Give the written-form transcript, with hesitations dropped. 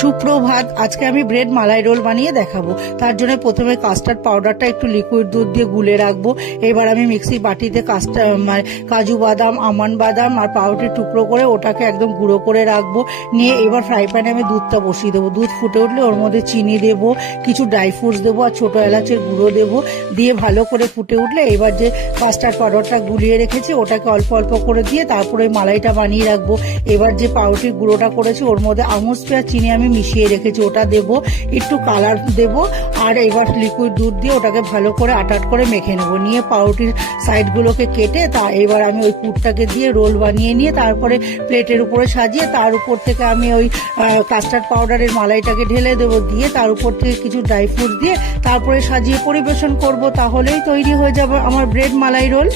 সুপ্রভাত। আজকে আমি ব্রেড মালাই রোল বানিয়ে দেখাবো। তার জন্য প্রথমে কাস্টার্ড পাউডারটা একটু লিকুইড দুধ দিয়ে গুলে রাখবো। এবার আমি মিক্সি বাটিতে কাজু বাদাম, আমন্ড বাদাম আর পাউরুটির টুকরো করে ওটাকে একদম গুঁড়ো করে রাখবো। নিয়ে এবার ফ্রাই প্যানে আমি দুধটা বসিয়ে দেবো। দুধ ফুটে উঠলে ওর মধ্যে চিনি দেবো, কিছু ড্রাই ফ্রুটস দেবো আর ছোটো এলাচের গুঁড়ো দেবো। দিয়ে ভালো করে ফুটে উঠলে এবার যে কাস্টার্ড পাউডারটা গুলিয়ে রেখেছি ওটাকে অল্প অল্প করে দিয়ে তারপরে মালাইটা বানিয়ে রাখবো। এবার যে পাউরুটির গুঁড়োটা করেছি ওর মধ্যে আমুল স্প্রে চিনি আমি মিশিয়ে রেখেছি ওটা দেবো, একটু কালার দেবো। আর এবার লিকুইড দুধ দিয়ে ওটাকে ভালো করে আটাট করে মেখে নেবো। নিয়ে পাউরুটির সাইডগুলোকে কেটে এবার আমি ওই পুরটাকে দিয়ে রোল বানিয়ে নিয়ে তারপরে প্লেটের উপরে সাজিয়ে তার উপর থেকে আমি ওই কাস্টার্ড পাউডারের মালাইটাকে ঢেলে দেবো। দিয়ে তার উপর থেকে কিছু ড্রাই ফ্রুট দিয়ে তারপরে সাজিয়ে পরিবেশন করব। তাহলেই তৈরি হয়ে যাবে আমার ব্রেড মালাই রোল।